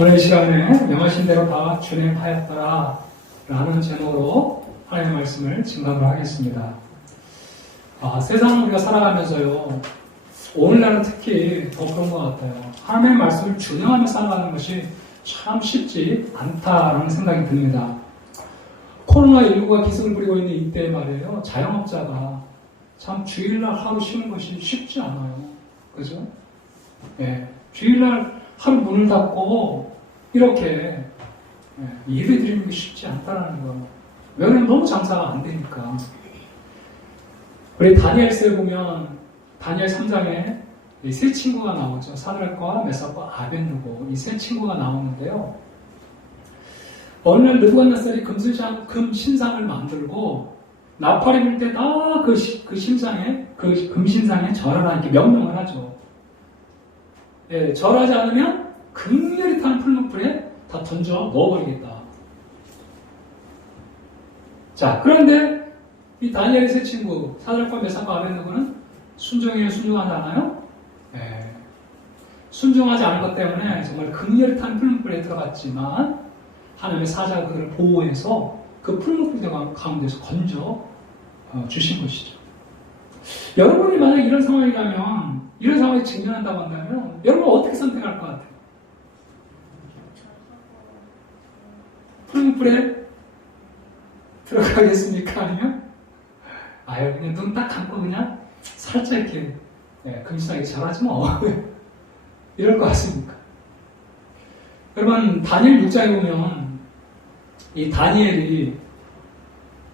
오늘 시간에 명하신 대로 다 준행하였더라 라는 제목으로 하나님의 말씀을 증거를 하겠습니다. 세상을 우리가 살아가면서요, 오늘날은 특히 더 그런 것 같아요. 하나님의 말씀을 준행하며 살아가는 것이 참 쉽지 않다라는 생각이 듭니다. 코로나19가 기승을 부리고 있는 이때 말이에요, 자영업자가 참 주일날 하루 쉬는 것이 쉽지 않아요. 그죠? 예, 주일날 하루 문을 닫고 이렇게 예배 드리는 게 쉽지 않다는 거. 왜냐면 너무 장사가 안 되니까. 우리 다니엘서에 보면 다니엘 3장에 이 세 친구가 나오죠. 사드락과 메삭과 아벳느고, 이 세 친구가 나오는데요. 어느 날 느부갓네살이 금신상을 만들고 나팔이 불 때 다 그 신상에, 그 금신상에 절하라 이렇게 명령을 하죠. 예, 절하지 않으면 극렬히 타는 풀무불에 다 던져 넣어버리겠다. 자, 그런데 이 다니엘의 세 친구 사드락과 메삭과 아벳느고는 순종하지 않아요? 예, 순종하지 않은 것 때문에 정말 극렬히 타는 풀무불에 들어갔지만 하나님의 사자가 그들을 보호해서 그 풀무불 가운데서 건져 주신 것이죠. 여러분이 만약 이런 상황이라면, 이런 상황에 직면한다고 한다면 여러분 어떻게 선택할 것 같아요? 풀무불에 들어가겠습니까? 아니면 그냥 눈 딱 감고 그냥 살짝 이렇게 금신하게 잘하지 뭐 이럴 것 같습니까? 여러분 다니엘 6장에 보면 이 다니엘이,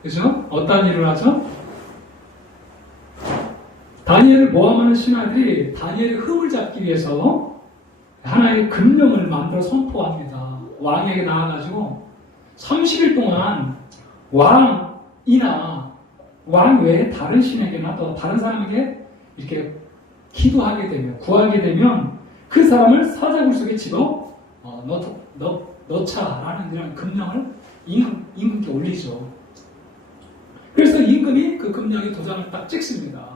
그죠? 어떤 일을 하죠? 다니엘을 모함하는 신하들이 다니엘의 흠을 잡기 위해서 하나의 금령을 만들어 선포합니다. 왕에게 나와가지고 30일 동안 왕이나 왕 외에 다른 신에게나 또 다른 사람에게 이렇게 기도하게 되면, 구하게 되면 그 사람을 사자굴 속에 집어 넣자라는 이런 금령을 임금께 올리죠. 그래서 임금이 그 금령의 도장을 딱 찍습니다.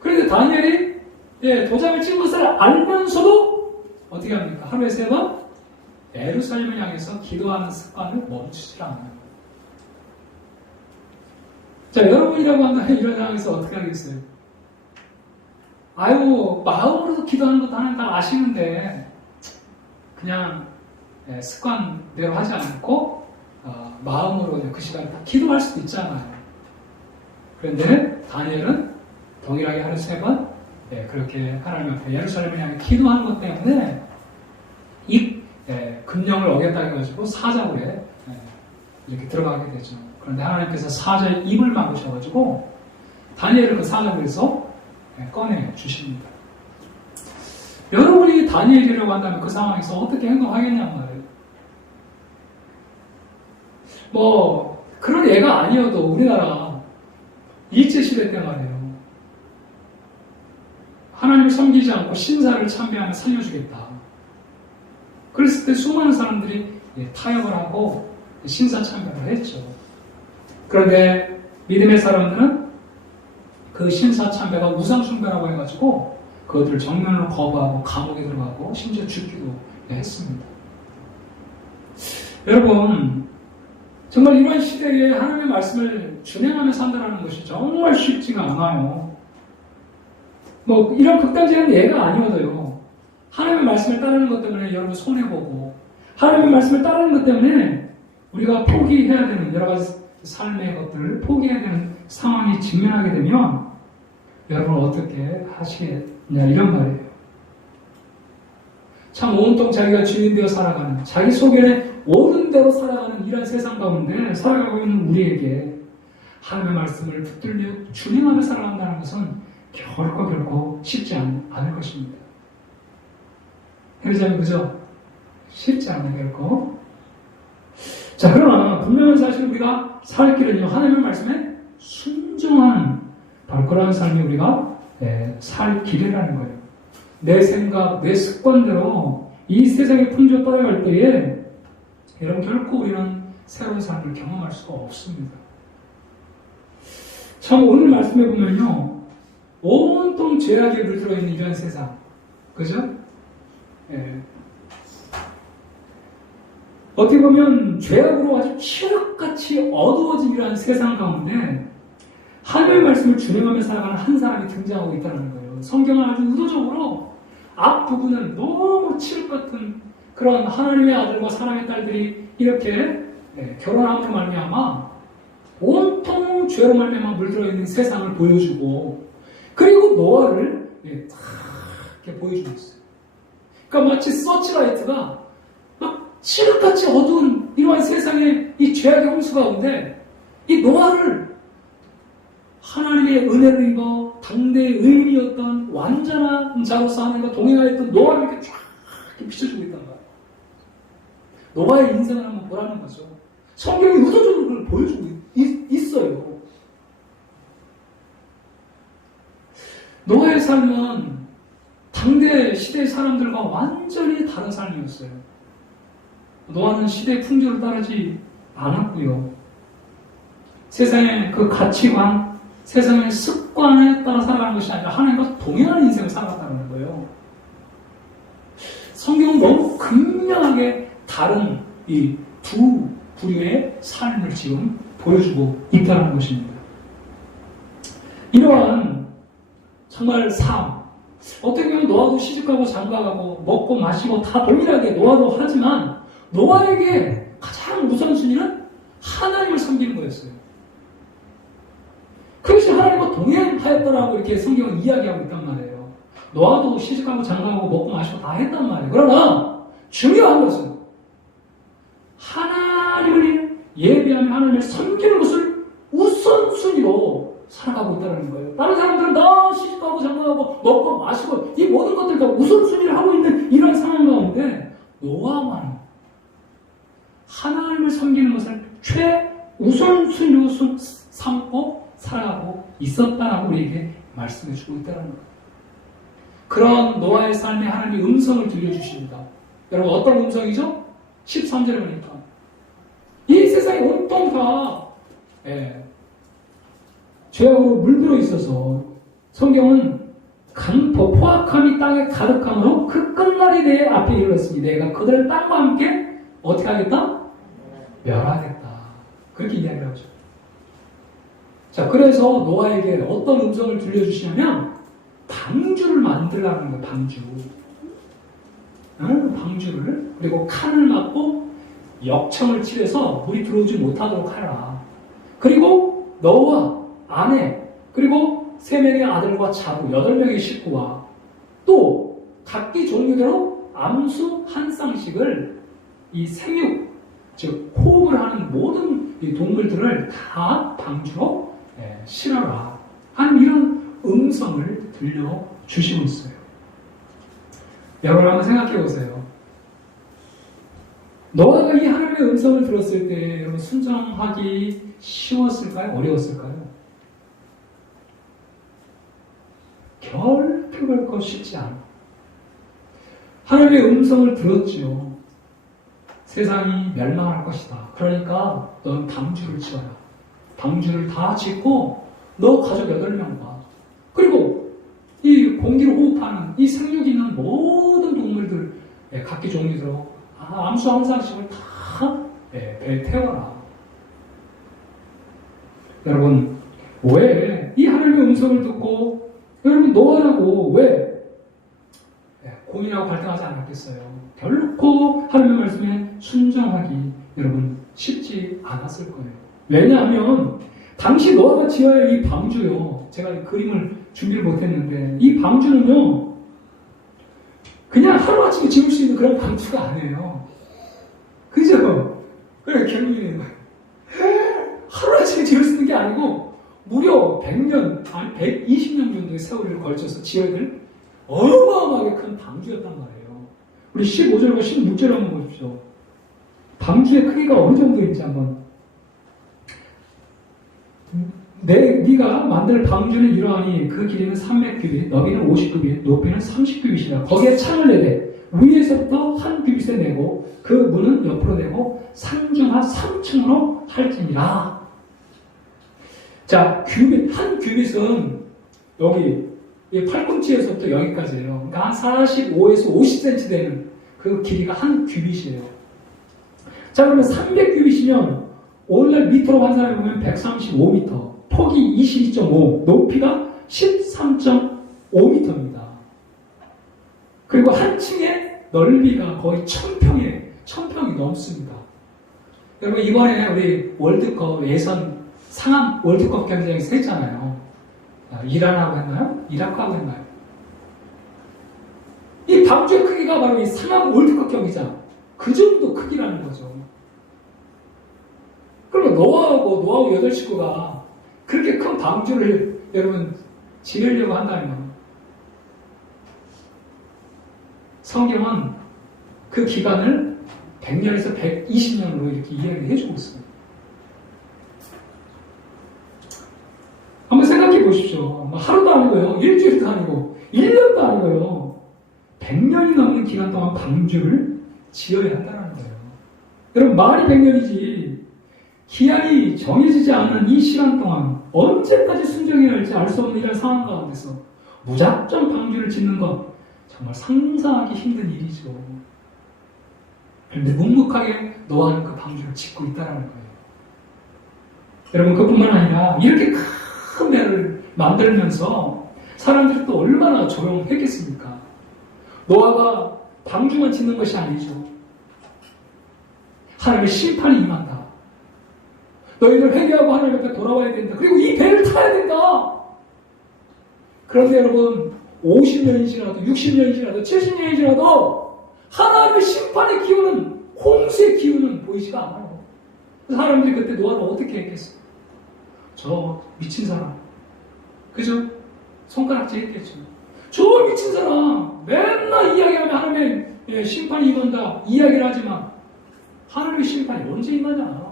그런데 다니엘이 도장을 찍은 것을 알면서도 어떻게 합니까? 하루에 3번 예루살렘을 향해서 기도하는 습관을 멈추지 않아요. 자, 여러분이라고 한다면 이런 상황에서 어떻게 하겠어요? 마음으로도 기도하는 것도 하나님 다 아시는데 그냥 습관대로 하지 않고 마음으로 그 시간에 다 기도할 수도 있잖아요. 그런데 다니엘은 동일하게 하루 3번 그렇게 하나님 앞에 예루살렘을 향해 기도하는 것 때문에 이 금령을 어겼다 해가지고 사자굴에 이렇게 들어가게 되죠. 그런데 하나님께서 사자의 입을 막으셔가지고 다니엘을 그 사자굴에서 꺼내 주십니다. 여러분이 다니엘이라고 한다면 그 상황에서 어떻게 행동하겠냐는 말이에요. 그런 예가 아니어도 우리나라 일제시대 때 말이에요. 하나님을 섬기지 않고 신사를 참배하며 살려주겠다. 그랬을 때 수많은 사람들이 타협을 하고 신사 참배를 했죠. 그런데 믿음의 사람들은 그 신사 참배가 우상숭배라고 해가지고 그것들을 정면으로 거부하고 감옥에 들어가고 심지어 죽기도 했습니다. 여러분, 정말 이런 시대에 하나님의 말씀을 준행하며 산다는 것이 정말 쉽지가 않아요. 이런 극단적인 예가 아니어도요, 하나님의 말씀을 따르는 것 때문에 여러분 손해보고, 하나님의 말씀을 따르는 것 때문에 우리가 포기해야 되는 여러 가지 삶의 것들을 포기해야 되는 상황이 직면하게 되면 여러분 어떻게 하시겠냐 이런 말이에요. 참 온통 자기가 주인 되어 살아가는, 자기 소견에 옳은 대로 살아가는 이런 세상 가운데 살아가고 있는 우리에게 하나님의 말씀을 붙들려 준행하며 살아간다는 것은 결코 쉽지 않을 것입니다. 그러자면 그죠? 쉽지 않아요, 결코. 자, 그러나 분명한 사실 우리가 살 길은요, 하나님의 말씀에 순종하는 바로 그러한 삶이 우리가 살 길이라는 거예요. 내 생각, 내 습관대로 이 세상의 풍조 따라갈 때에 여러분 결코 우리는 새로운 삶을 경험할 수가 없습니다. 참 오늘 말씀해 보면요, 온통 죄악에 물들어 있는 이런 세상, 그죠? 어떻게 보면 죄악으로 아주 칠흑같이 어두워진 이러한 세상 가운데 하나님의 말씀을 준행하며 살아가는 한 사람이 등장하고 있다는 거예요. 성경은 아주 의도적으로 앞부분은 너무 칠흑 같은 그런 하나님의 아들과 사람의 딸들이 이렇게 결혼함으로 말미암아 온통 죄로 말미암아 물들어 있는 세상을 보여주고, 그리고 노아를 딱 이렇게 보여주고 있어요. 그러니까 마치 서치라이트가 막 칠흑같이 어두운 이러한 세상의 이 죄악의 홍수 가운데 이 노아를 하나님의 은혜를 입어 당대의 의인이었던 완전한 자로서 하나님과 동행하였던 노아를 이렇게 쫙 이렇게 비춰주고 있단 말이에요. 노아의 인생을 한번 보라는 거죠. 성경이 의도적으로 그걸 보여주고 있어요. 노아의 삶은 당대 시대의 사람들과 완전히 다른 삶이었어요. 노아는 시대의 풍조를 따르지 않았고요. 세상의 그 가치관, 세상의 습관에 따라 살아가는 것이 아니라 하나님과 동행하는 인생을 살아갔다는 거예요. 성경은 너무 극명하게 다른 이 두 부류의 삶을 지금 보여주고 있다는 것입니다. 이러한 정말 삶, 어떻게 보면 노아도 시집가고 장가가고 먹고 마시고 다 동일하게 노아도 하지만 노아에게 가장 우선순위는 하나님을 섬기는 거였어요. 그것이 하나님과 동행하였다라고 이렇게 성경은 이야기하고 있단 말이에요. 노아도 시집가고 장가가고 먹고 마시고 다 했단 말이에요. 그러나 중요한 것은 하나님을 예배하며 하나님을 섬기는 것을 우선순위로 살아가고 있다는 거예요. 다른 사람들은 다 시집가고 장가가고 먹고 마시고 이 모든 것들 다 우선순위를 하고 있는 이런 상황 가운데 노아만 하나님을 섬기는 것을 최우선순위로 삼고 살아가고 있었다라고 우리에게 말씀해주고 있다는 거예요. 그런 노아의 삶에 하나님이 음성을 들려주십니다. 여러분 어떤 음성이죠? 13절에 보니까 이 세상이 온통 다 죄악으로 물들어 있어서 성경은 강포 포악함이 땅에 가득함으로 그 끝날이 내 앞에 이르렀으니 내가 그들을 땅과 함께 어떻게 하겠다? 멸하겠다. 그렇게 이야기를 하죠. 자, 그래서 노아에게 어떤 음성을 들려주시냐면 방주를 만들라는 거예요. 방주를, 그리고 칸을 막고 역청을 칠해서 물이 들어오지 못하도록 하라. 그리고 너와 아내, 그리고 3명의 아들과 자부 8명의 식구와 또 각기 종류대로 암수 한 쌍씩을 이 생육, 즉 호흡을 하는 모든 이 동물들을 다 방주로 실어라 하는 이런 음성을 들려주시고 있어요. 여러분 한번 생각해 보세요. 노아가 이 하나님의 음성을 들었을 때 여러분 순종하기 쉬웠을까요? 어려웠을까요? 결코 쉽지 않아. 하나님의 음성을 들었지요. 세상이 멸망할 것이다. 그러니까 넌 방주를 지어라. 방주를 다 짓고 너 가족 8명과 그리고 이 공기를 호흡하는 이 생육 있는 모든 동물들 각기 종류대로 암수 한 쌍씩을 다 배에 태워라. 여러분 왜 이 하나님의 음성을 듣고 여러분 노아라고 왜 고민하고 갈등하지 않았겠어요? 결코 하나님의 말씀에 순종하기 여러분 쉽지 않았을 거예요. 왜냐하면 당시 노아가 지어야 할 이 방주요, 제가 그림을 준비를 못했는데 이 방주는요 그냥 하루아침에 지을 수 있는 그런 방주가 아니에요. 그죠? 그래 결국에는 하루아침에 지을 수 있는 게 아니고 무려 100년, 아니 120년 정도의 세월을 걸쳐서 지어야 될 어마어마하게 큰 방주였단 말이에요. 우리 15절과 16절 한번 보십시오. 방주의 크기가 어느 정도인지 한번. 네가 만들 방주는 이러하니 그 길이는 300규빗, 너비는 50규빗, 높이는 30규빗이라. 거기에 창을 내되 위에서부터 한 규빗에 내고 그 문은 옆으로 내고 상중하 3층으로 할지니라. 자, 규빗, 한 규빗은 여기 팔꿈치에서부터 여기까지예요. 그러니까 한 45에서 50cm 되는 그 길이가 한 규빗이에요. 자, 그러면 300규빗이면 오늘날 미터로 환산해 보면 135m, 폭이 22.5, 높이가 13.5m입니다. 그리고 한 층의 넓이가 거의 1000평이 넘습니다. 여러분, 이번에 우리 월드컵 예선 상암 월드컵 경기장에서 했잖아요. 이란하고 했나요? 이라크하고 했나요? 이 방주의 크기가 바로 이 상암 월드컵 경기장. 그 정도 크기라는 거죠. 그러면 노아하고 여덟 식구가 그렇게 큰 방주를 여러분 지으려고 한다면 성경은 그 기간을 100년에서 120년으로 이렇게 이야기를 해주고 있습니다. 한번 생각해 보십시오. 하루도 아니고요. 일주일도 아니고 1년도 아니고요. 100년이 넘는 기간 동안 방주를 지어야 한다는 거예요. 여러분, 말이 100년이지 기한이 정해지지 않은 이 시간 동안 언제까지 순종해야 할지 알 수 없는 이런 상황 가운데서 무작정 방주를 짓는 것 정말 상상하기 힘든 일이죠. 그런데 묵묵하게 노아는 그 방주를 짓고 있다는 거예요. 여러분, 그뿐만 아니라 이렇게 큰 배를 만들면서 사람들이 또 얼마나 조용했겠습니까? 노아가 방주만 짓는 것이 아니죠. 하나님의 심판이 임한다. 너희들 회개하고 하나님 앞에 돌아와야 된다. 그리고 이 배를 타야 된다. 그런데 여러분, 50년이 지나도 60년이 지나도 70년이 지나도 하나님의 심판의 기운은, 홍수의 기운은 보이지가 않아요. 사람들이 그때 노아를 어떻게 했겠어요? 저 미친 사람, 그죠? 손가락질 했겠죠. 저 미친 사람 맨날 이야기하면 하나님의 심판이 임한다 이야기를 하지만 하나님의 심판이 언제 임하냐.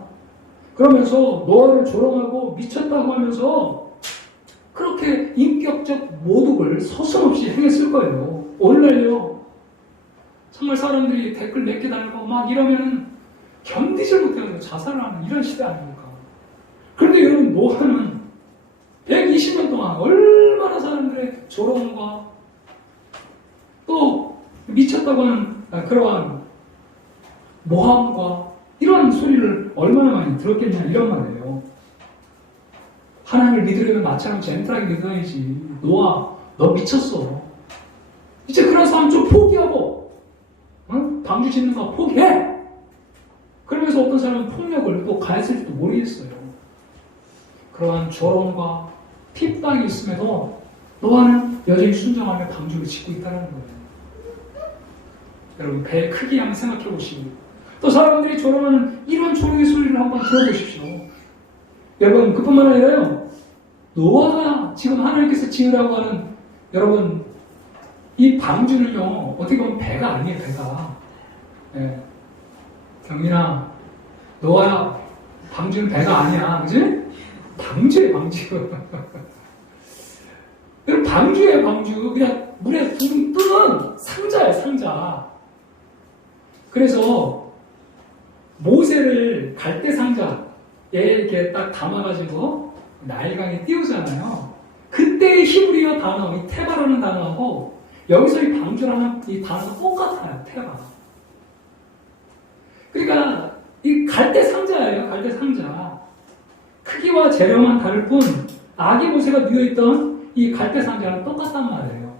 그러면서 노아를 조롱하고 미쳤다고 하면서 그렇게 인격적 모독을 서슴없이 행했을 거예요. 오늘날요, 정말 사람들이 댓글 몇 개 달고 막 이러면 견디질 못해서 자살을 하는 이런 시대 아닙니까? 그런데 여러분, 노아는 120년 동안 얼마나 사람들의 조롱과 또 미쳤다고 하는 그러한 모함과 이런 소리를 얼마나 많이 들었겠냐 이런 말이에요. 하나님을 믿으려면 마찬가지로 젠틀하게 믿어야지. 노아, 너 미쳤어. 이제 그런 사람 좀 포기하고 방주 짓는 거 포기해. 그러면서 어떤 사람은 폭력을 또 가했을지도 모르겠어요. 그러한 조롱과 핍박이 있음에도 노아는 여전히 순종하며 방주를 짓고 있다는 거예요. 여러분, 배의 크기 한번 생각해 보시고 또 사람들이 조롱하는 이런 조롱의 소리를 한번 들어보십시오. 여러분, 그뿐만 아니라요, 노아가 지금 하나님께서 지으라고 하는 여러분 이 방주는요, 어떻게 보면 배가 아니에요. 배가. 예. 경민아, 노아야, 방주는 배가 아니야, 그지? 방주예요, 방주. 방주예요, 방주. 그냥 물에 둥 뜨는 상자예요, 상자. 그래서 모세를 갈대 상자에 이렇게 딱 담아가지고 나일강에 띄우잖아요. 그때의 히브리어 단어, 이 테바라는 단어하고 여기서 이 방주라는 이 단어가 똑같아요, 테바. 그러니까 이 갈대 상자예요, 갈대 상자. 크기와 재료만 다를 뿐 아기 모세가 누워있던 이 갈대 상자랑 똑같단 말이에요.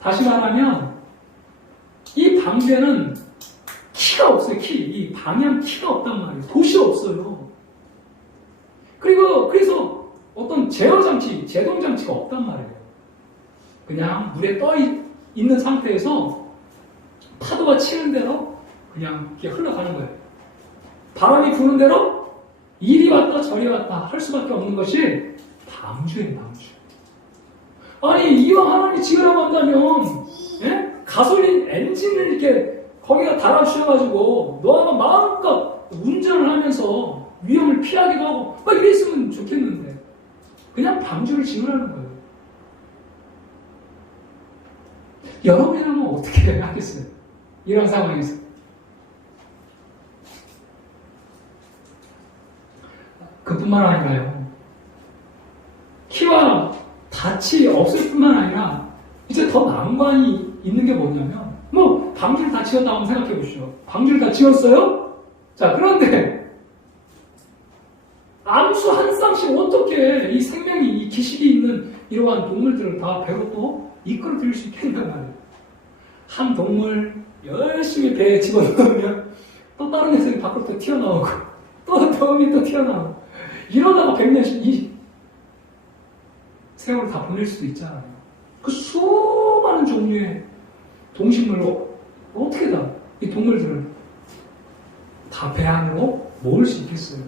다시 말하면 이 방주에는 키가 없어요, 키. 이 방향 키가 없단 말이에요. 돛이 없어요. 그리고 그래서 어떤 제어장치, 제동장치가 없단 말이에요. 그냥 물에 떠 있는 상태에서 파도가 치는 대로 그냥 이렇게 흘러가는 거예요. 바람이 부는 대로 이리 왔다 저리 왔다 할 수밖에 없는 것이 방주예요, 방주. 아니, 이왕 하나님이 지으라고 한다면, 예? 가솔린 엔진을 이렇게 거기다 달아주셔가지고 노아가 마음껏 운전을 하면서 위험을 피하기도 하고 막 이랬으면 좋겠는데 그냥 방주를 지으라는 거예요. 여러분이라면 어떻게 하겠어요? 이런 상황에서. 그뿐만 아니라요, 키와 닻이 없을 뿐만 아니라 이제 더 난관이 있는 게 뭐냐면, 뭐 방주를 다 지었다고 한번 생각해 보시죠. 방주를 다 지었어요? 자, 그런데 암수 한 쌍씩 어떻게 이 생명이, 이 기식이 있는 이러한 동물들을 다 배로 또 이끌어 들일 수 있겠냐 말이에요. 한 동물 열심히 배에 집어넣으면 또 다른 녀석이 밖으로 튀어나오고 또 다음이 또 튀어나오고 이러다가 100년씩 이 세월을 다 보낼 수도 있잖아요. 그 수많은 종류의 동식물로 어떻게 다 이 동물들을 다 배 안으로 모을 수 있겠어요.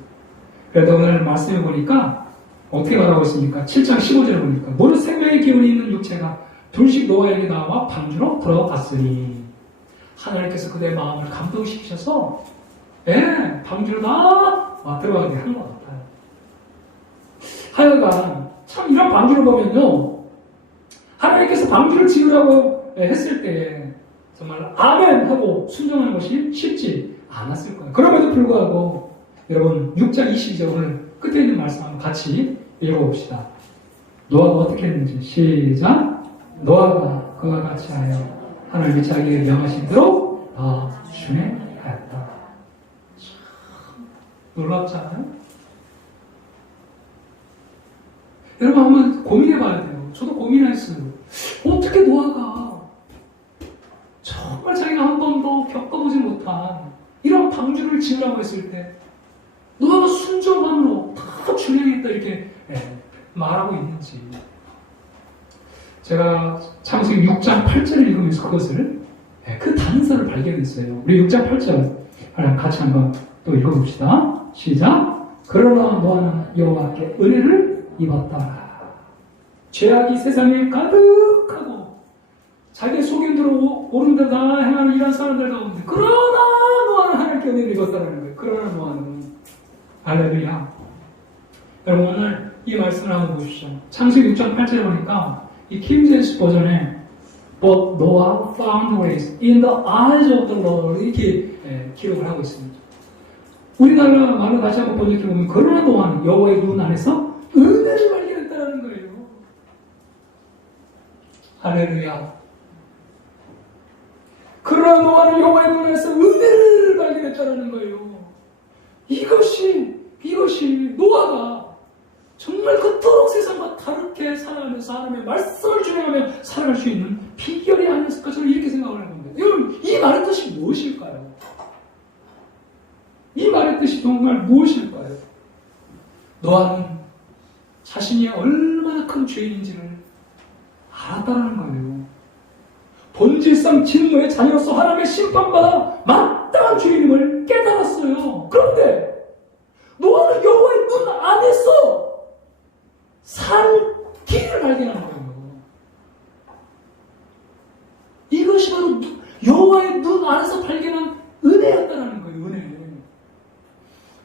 그래도 오늘 말씀해 보니까 어떻게 말하고 있습니까? 7장 15절에 보니까 모든 생명의 기운이 있는 육체가 둘씩 노아에게 나와 방주로 들어갔으니 하나님께서 그들의 마음을 감동시키셔서 방주로 다 들어가게 한 것 같아요. 하여간 참 이런 방주를 보면요, 하나님께서 방주를 지으라고 했을 때 정말 아멘 하고 순종하는 것이 쉽지 않았을 거예요. 그럼에도 불구하고 여러분 6장 22절 오늘 끝에 있는 말씀 한번 같이 읽어봅시다. 노아가 어떻게 했는지 시작. 노아가 그와 같이 하여 하나님이 자기에게 명하신 대로 다 준행하였다. 참 놀랍지 않아요? 여러분 한번 고민해 봐야 돼요. 저도 고민했어요. 어떻게 노아가 정말 자기가 한 번도 겪어보지 못한 이런 방주를 지으라고 했을 때 노아가 순종함으로 다 준행했다 이렇게 말하고 있는지, 제가 창세기 6장 8절을 읽으면서 그것을 그 단서를 발견했어요. 우리 6장 8절 같이 한번 또 읽어봅시다. 시작. 그러나 노아는 여호와께 은혜를 입었다. 죄악이 세상에 가득하고 자기의 속임대로 옳은 데다 행하는 이런 사람들 가운데 그러나 노아는 하나님께 은혜를 입었다는 거예요. 그러나 노아는. 할렐루야. 여러분 오늘 이 말씀을 한번 보십시오. 창세기 6장 8절에 보니까 이 킹제임스 버전에 But Noah found grace in the eyes of the Lord 이렇게 기록을 하고 있습니다. 우리나라 말로 다시 한번 번역해보면 그러나 노아는 여호와의 눈 안에서 은혜를 발견했다는 거예요. 할렐루야. 그러나 노아는 여호와의 눈 안에서 은혜를 발견했다는 거예요. 이것이 노아가 정말 그토록 세상과 다르게 살아가면서 하나님의 말씀을 준행하며 살아갈 수 있는 비결이 아니었을까 저는 이렇게 생각을 하는 겁니다. 여러분 이 말의 뜻이 무엇일까요? 이 말의 뜻이 정말 무엇일까요? 노아는 자신이 얼마나 큰 죄인인지를 알았다는 거예요. 본질상 진노의 자녀로서 하나님의 심판받아 마땅한 죄인임을 깨달았어요. 그런데 노아는 여호와의 눈 안에서 살 길을 발견한 거예요. 이것이 바로 여호와의 눈 안에서 발견한 은혜였다는 거예요. 은혜.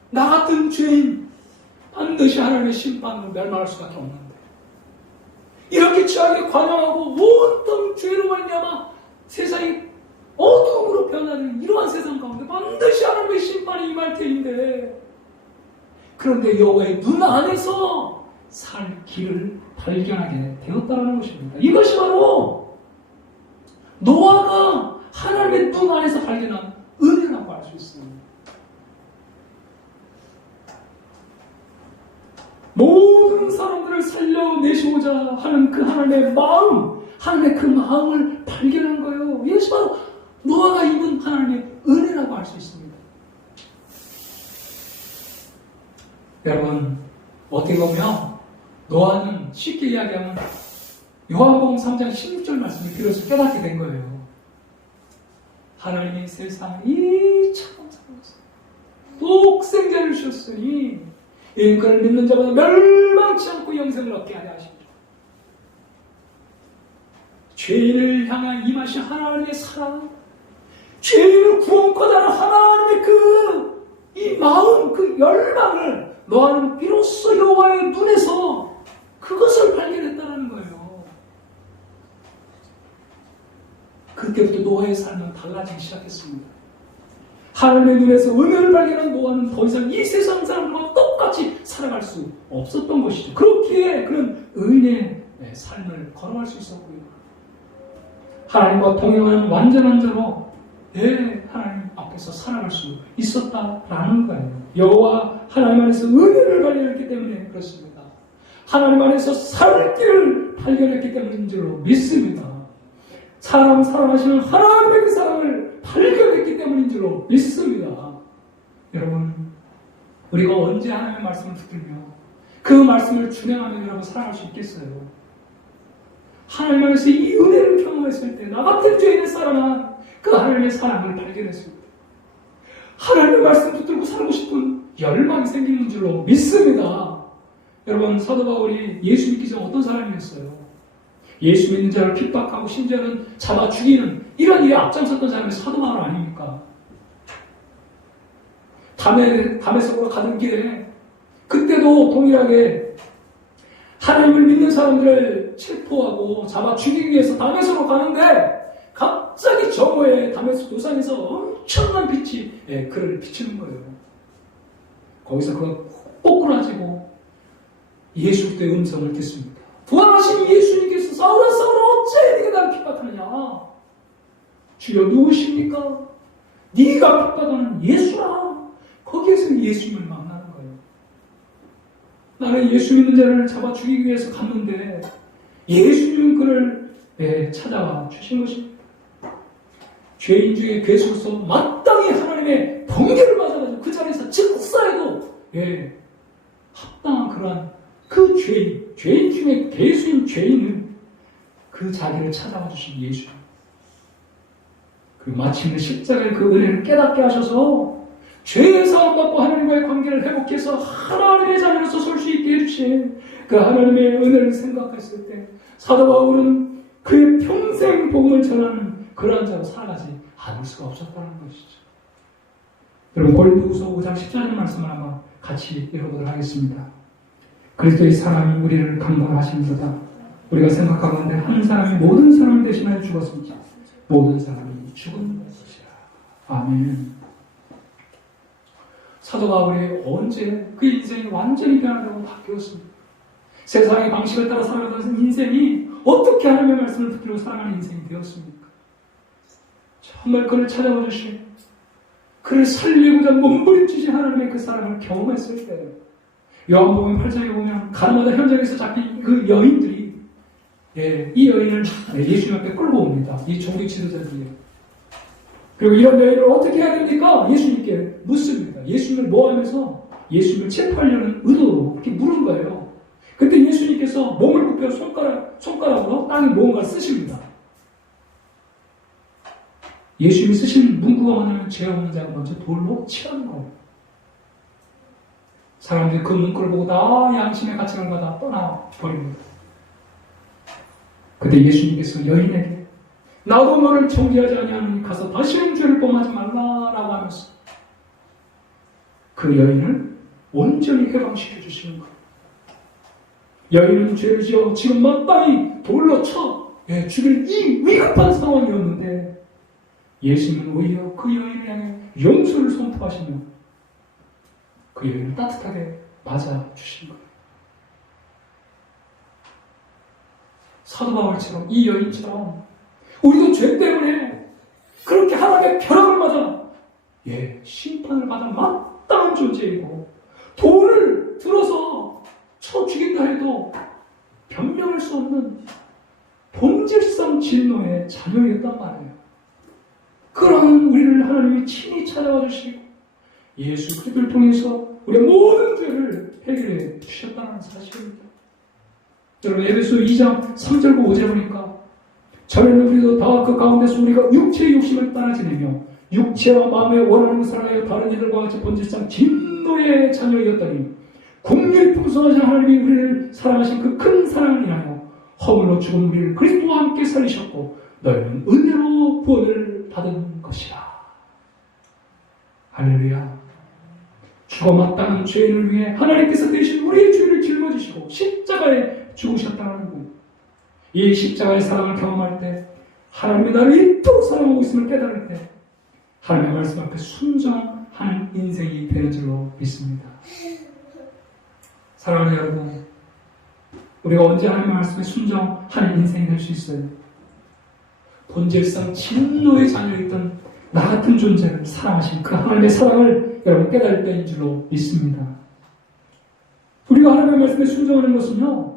나 같은 죄인 반드시 하나님의 심판으로 멸망할 수밖에 없는데 이렇게 죄악에 관여하고 온통 죄로 말미암아 세상이 어두움으로 변하는 이러한 세상 가운데 반드시 하나님의 심판이 임할 테인데 그런데 여호와의 눈 안에서 살 길을 발견하게 되었다는 것입니다. 이것이 바로 노아가 하나님의 눈 안에서 발견한 은혜라고 할 수 있습니다. 모든 사람들을 살려내시고자 하는 그 하나님의 마음, 하나님의 그 마음을 발견한 거예요. 이것이 바로 노아가 입은 하나님의 은혜라고 할 수 있습니다. 여러분, 어떻게 보면 노아는 쉽게 이야기하면 요한복음 3장 16절 말씀을 들어서 깨닫게 된 거예요. 하나님이 세상을 이처럼 사랑하셨으니 독생자를 주셨으니 그를 믿는 자마다 멸망치 않고 영생을 얻게 하려 하십니다. 죄인을 향한 임하신 하나님의 사랑, 죄인을 구원코다 하는 하나님의 이 마음, 그 열망을 노아는 비로소 여호와의 눈에서 그것을 발견했다는 거예요. 그때부터 노아의 삶은 달라지기 시작했습니다. 하나님의 눈에서 은혜를 발견한 노아는 더 이상 이 세상 사람과 똑같이 살아갈 수 없었던 것이죠. 그렇기에 그는 은혜의 삶을 걸어갈 수 있었고요. 하나님과 동행하는 완전한 자로 하나님 앞에서 살아갈 수 있었다라는 거예요. 여호와 하나님 안에서 은혜를 발견했기 때문에 그렇습니다. 하나님 안에서 살 길을 발견했기 때문인 줄로 믿습니다. 사랑하시는 하나님의 그 사랑을 발견했기 때문인 줄로 믿습니다. 여러분, 우리가 언제 하나님의 말씀을 붙들며 그 말씀을 준행하며 여러분 살아갈 수 있겠어요? 하나님 안에서 이 은혜를 경험했을 때, 나 같은 죄인의 사랑한 그 하나님의 사랑을 발견했을 때, 하나님의 말씀 붙들고 살고 싶은 열망이 생기는 줄로 믿습니다. 여러분, 사도 바울이 예수 믿기 전 어떤 사람이었어요? 예수 믿는 자를 핍박하고 심지어는 잡아 죽이는 이런 일에 앞장섰던 사람이 사도 바울 아닙니까? 다메섹으로 가던 길에 그때도 동일하게 하나님을 믿는 사람들을 체포하고 잡아 죽이기 위해서 다메섹으로 가는데 갑자기 저거에 다메섹 도상에서 엄청난 빛이 그를 비추는 거예요. 거기서 그가 꼬꾸라지고 예수 그리스도의 음성을 듣습니다. 부활하신 예수님께서 사울아 어찌 네가 나를 핍박하느냐? 주여 누구십니까? 네가 핍박하는 예수라. 거기에서 예수님을 만나는 거예요. 나는 예수 믿는 자를 잡아 죽이기 위해서 갔는데 예수님은 그를 찾아와 주신 것입니다. 죄인 중에 괴수로서 마땅히 하나님의 번개를 맞아가지고 그 자리에서 즉사해도 합당한 그러한 그 죄인 중에 괴수인 죄인은 그 자기를 찾아와 주신 예수. 그리고 마침내 십자가의 그 은혜를 깨닫게 하셔서 죄의 사함받고 하나님과의 관계를 회복해서 하나님의 자녀로서 설 수 있게 해주신 그 하나님의 은혜를 생각했을 때 사도 바울은 그의 평생 복음을 전하는 그러한 자로 살아가지 않을 수가 없었다는 것이죠. 여러분, 고린도후서 5장 14절 말씀을 한번 같이 읽어보도록 하겠습니다. 그리스도의 사랑이 우리를 강건하시는도다. 우리가 생각하건대 한 사람이 모든 사람을 대신하여 죽었습니다. 모든 사람이 죽은 것이라. 아멘. 사도 바울이 언제 그 인생이 완전히 변화되고 바뀌었습니다. 세상의 방식을 따라 살아가는 인생이 어떻게 하나님의 말씀을 붙들고 살아가는 인생이 되었습니까? 정말 그를 찾아와 주신, 그를 살리고자 몸부림치신 하나님의 그 사랑을 경험했을 때, 요한복음 8장에 보면 가나다 현장에서 잡힌 그 여인들이 이 여인을 예수님 앞에 끌고 옵니다. 이 종교 지도자들이에요. 그리고 이런 여인을 어떻게 해야 됩니까? 예수님께 묻습니다. 예수님을 모함해서 예수님을 체포하려는 의도로 이렇게 물은 거예요. 그때 예수님께서 몸을 굽혀 손가락으로 땅에 무언가를 쓰십니다. 예수님이 쓰신 문구가 뭐냐면 죄 없는 자가 먼저 돌로 치라는 거예요. 사람들이 그 문구를 보고 다 양심의 가책을 받아 떠나버립니다. 그때 예수님께서 여인에게 나도 너를 정죄하지 아니하노니 가서 다시는 죄를 범하지 말라라고 하면서 그 여인을 온전히 해방시켜 주시는 거예요. 여인은 죄를 지어 지금 마땅히 돌로 쳐 죽일 이 위급한 상황이었는데 예수님은 오히려 그 여인을 향해 용서를 선포하시며 그 여인을 따뜻하게 맞아주신 거예요. 사도 바울처럼 이 여인처럼 우리도 죄 때문에 그렇게 하나님의 벼락을 맞아 심판을 받아 마땅한 존재이고 돌을 들어서 쳐 죽인다 해도 변명할 수 없는 본질성 진노의 자녀였단 말이에요. 그런 우리를 하나님이 친히 찾아와 주시고 예수 그리스도를 통해서 우리의 모든 죄를 해결해 주셨다는 사실입니다. 여러분, 에베소 2장 3절과 5절 보니까 전에는 우리도 다 그 가운데서 우리가 육체의 욕심을 따라 지내며 육체와 마음에 원하는 것을 하여 다른 이들과 같이 본질상 진노의 자녀이었더니 긍휼이 풍성하신 하나님이 우리를 사랑하신 그 큰 사랑을 인하여 허물로 죽은 우리를 그리스도와 함께 살리셨고 너희는 은혜로 구원을 받은 것이라. 할렐루야. 죽어 마땅한 죄인을 위해 하나님께서 대신 우리의 죄를 짊어지시고 십자가에 죽으셨다는 것. 이 십자가의 사랑을 경험할 때 하나님이 나를 이토록 사랑하고 있음을 깨달을 때 하나님의 말씀 앞에 순종하는 인생이 되는 줄로 믿습니다. 사랑하는 여러분, 우리가 언제 하나님의 말씀에 순종하는 인생이 될 수 있어요? 본질상 진노의 자녀였던 나 같은 존재를 사랑하신 그 하나님의 사랑을 여러분 깨달을 때인 줄로 믿습니다. 우리가 하나님의 말씀에 순종하는 것은요,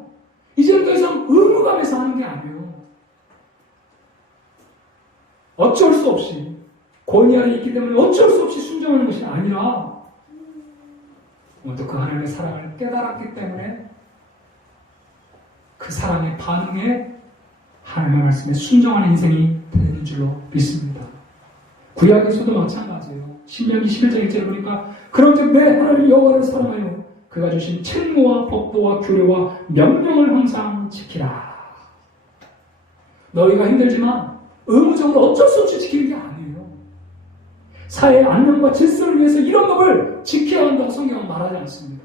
이제는 더 이상 의무감에서 하는 게 아니에요. 어쩔 수 없이 권위 안에 있기 때문에 어쩔 수 없이 순종하는 것이 아니라 오늘도 그 하나님의 사랑을 깨달았기 때문에 그 사랑의 반응에 하나님의 말씀에 순종하는 인생이 되는 줄로 믿습니다. 구약에서도 마찬가지예요. 신명기 11장 1절에 보니까 그런즉 내 하나님 여호와를 사랑하여 그가 주신 책무와 법도와 규례와 명령을 항상 지키라. 너희가 힘들지만 의무적으로 어쩔 수 없이 지키는 게 아니에요. 사회의 안녕과 질서를 위해서 이런 법을 지켜야 한다고 성경은 말하지 않습니다.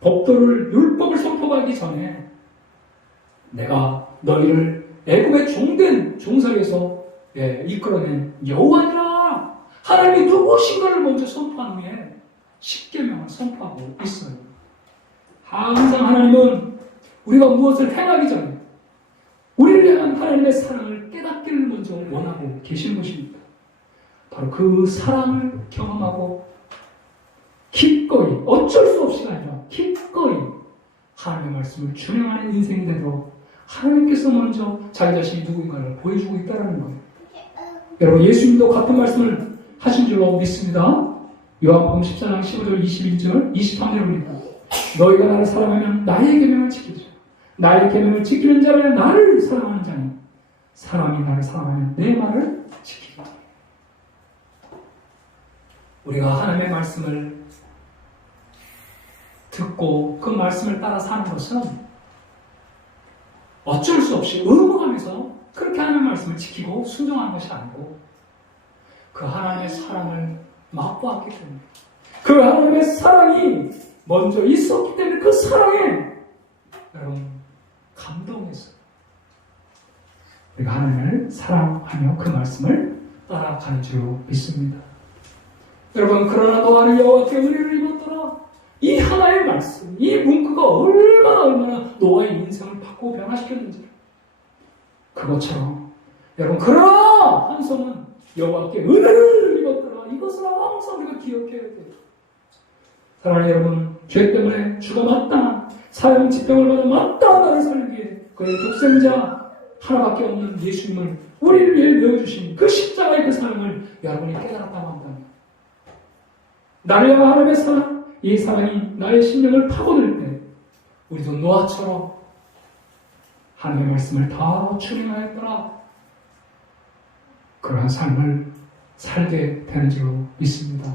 법도를 율법을 선포하기 전에 내가 너희를 애굽의 종된 종살이에서 이끌어낸 여호와니라 하나님이 누구신가를 먼저 선포한 후에 십계명을 선포하고 있어요. 항상 하나님은 우리가 무엇을 행하기 전에 우리를 향한 하나님의 사랑을 깨닫기를 먼저 원하고 계시는 것입니다. 바로 그 사랑을 경험하고 기꺼이 어쩔 수 없이가 아니라 기꺼이 하나님의 말씀을 준행하는 인생이 되도록 하나님께서 먼저 자기 자신이 누구인가를 보여주고 있다는 거예요. 여러분 예수님도 같은 말씀을 하신 줄로 믿습니다. 요한복음 14장 15절 21절 23절을 보니까 너희가 나를 사랑하면 나의 계명을 지키자. 나의 계명을 지키는 자라야 나를 사랑하는 자니 사람이 나를 사랑하면 내 말을 지키리라. 우리가 하나님의 말씀을 듣고 그 말씀을 따라 사는 것은 어쩔 수 없이 의무감에서 그렇게 하나님의 말씀을 지키고 순종하는 것이 아니고 그 하나님의 사랑을 맛보았기 때문에 그 하나님의 사랑이 먼저 있었기 때문에 그 사랑에 여러분 감동했어요. 우리가 하나님을 사랑하며 그 말씀을 따라가는 줄로 믿습니다. 여러분 그러나 너와는 여호와께 은혜를 입었더라. 이 하나의 말씀, 이 문구가 얼마나 노아의 인생을 바꾸고 변화시켰는지 그것처럼 여러분 그러나 한 성은 여호와께 은혜를 입었더라. 이것을 항상 우리가 기억해야 돼요. 사랑하는 여러분, 죄 때문에 죽어 마땅한 사형 집병을 받아 마땅한 나를 살리기에 그의 독생자 하나밖에 없는 예수님을 우리를 위해 내어주신 그 십자가의 그 사랑을 여러분이 깨달았다고 한다면 나를 향한 하나님의 사랑, 이 사랑이 나의 심령을 파고들 때 우리도 노아처럼 하나님의 말씀을 다 준행하였더라. 그러한 삶을 살게 되는 줄로 믿습니다.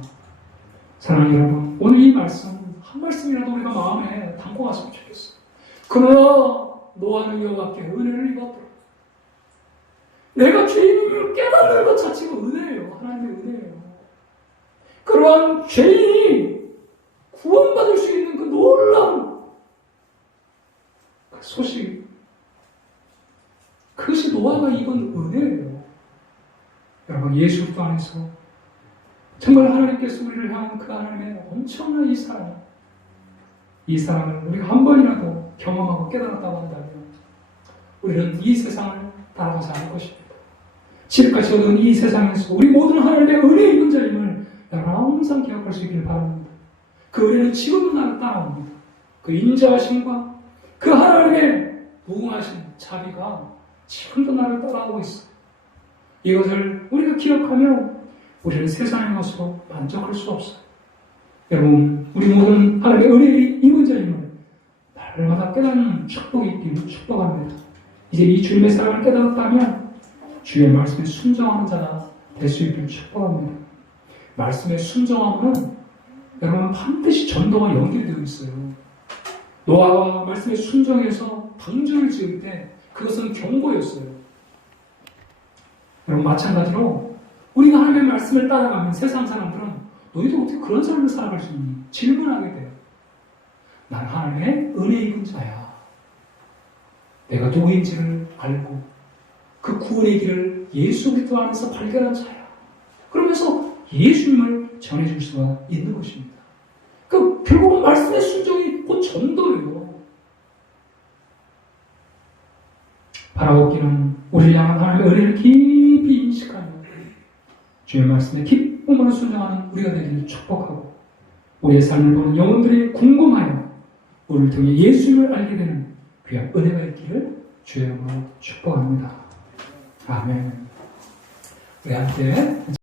사랑하는 여러분, 오늘 이 말씀 한 말씀이라도 우리가 마음에 담고 갔으면 좋겠어요. 그러나 노아는 여호와께 은혜를 입었더라. 내가 죄인임을 깨닫는 것 자체가 은혜예요. 하나님의 은혜예요. 그러한 죄인이 구원받을 수 있는 그 놀라운 소식, 그것이 노아가 입은 은혜예요. 여러분 예수 그리스도 안에서 정말 하나님께서 우리를 향한 그 하나님의 엄청난 이 사랑을 우리가 한 번이라도 경험하고 깨달았다고 한다면 우리는 이 세상을 따라가지 않을 것입니다. 지금까지 얻은 이 세상에서 우리 모든 하나님의 은혜 입은 자임을 여러분 항상 기억할 수 있기를 바랍니다. 그 은혜는 지금도 나를 따라옵니다. 그 인자하심과 그 하나님의 무궁하신 자비가 지금도 나를 따라오고 있어요. 이것을 우리가 기억하며 우리는 세상의 것으로 만족할 수 없어요. 여러분, 우리 모든 하나님의 은혜의 입은 자임을 날마다 깨닫는 축복이 있기를 축복합니다. 이제 이 주님의 사랑을 깨달았다면 주의 말씀에 순종하는 자가 될 수 있기를 축복합니다. 말씀에 순종함은 여러분 반드시 전도와 연결되어 있어요. 노아가 말씀에 순종해서 방주를 지을 때 그것은 경고였어요. 여러분 마찬가지로 우리가 하나님의 말씀을 따라가면 세상 사람들은 너희도 어떻게 그런 삶을 살아갈 수 있니? 질문하게 돼요. 난 하나님의 은혜 입은 자야. 내가 누구인지를 알고 그 구원의 길을 예수 그리스도 안에서 발견한 자야. 그러면서 예수님을 전해줄 수가 있는 것입니다. 그 결국은 말씀의 순종이 곧 전도예요. 바라옵기는 우리를 향한 하나님의 은혜를 깊이 인식하며 주의 말씀에 기쁨으로 순종하는 우리가 되기를 축복하고 우리의 삶을 보는 영혼들이 궁금하여 우리를 통해 예수님을 알게 되는 귀한 은혜가 있기를 주의 이름으로 축복합니다. 아멘. 우리 함께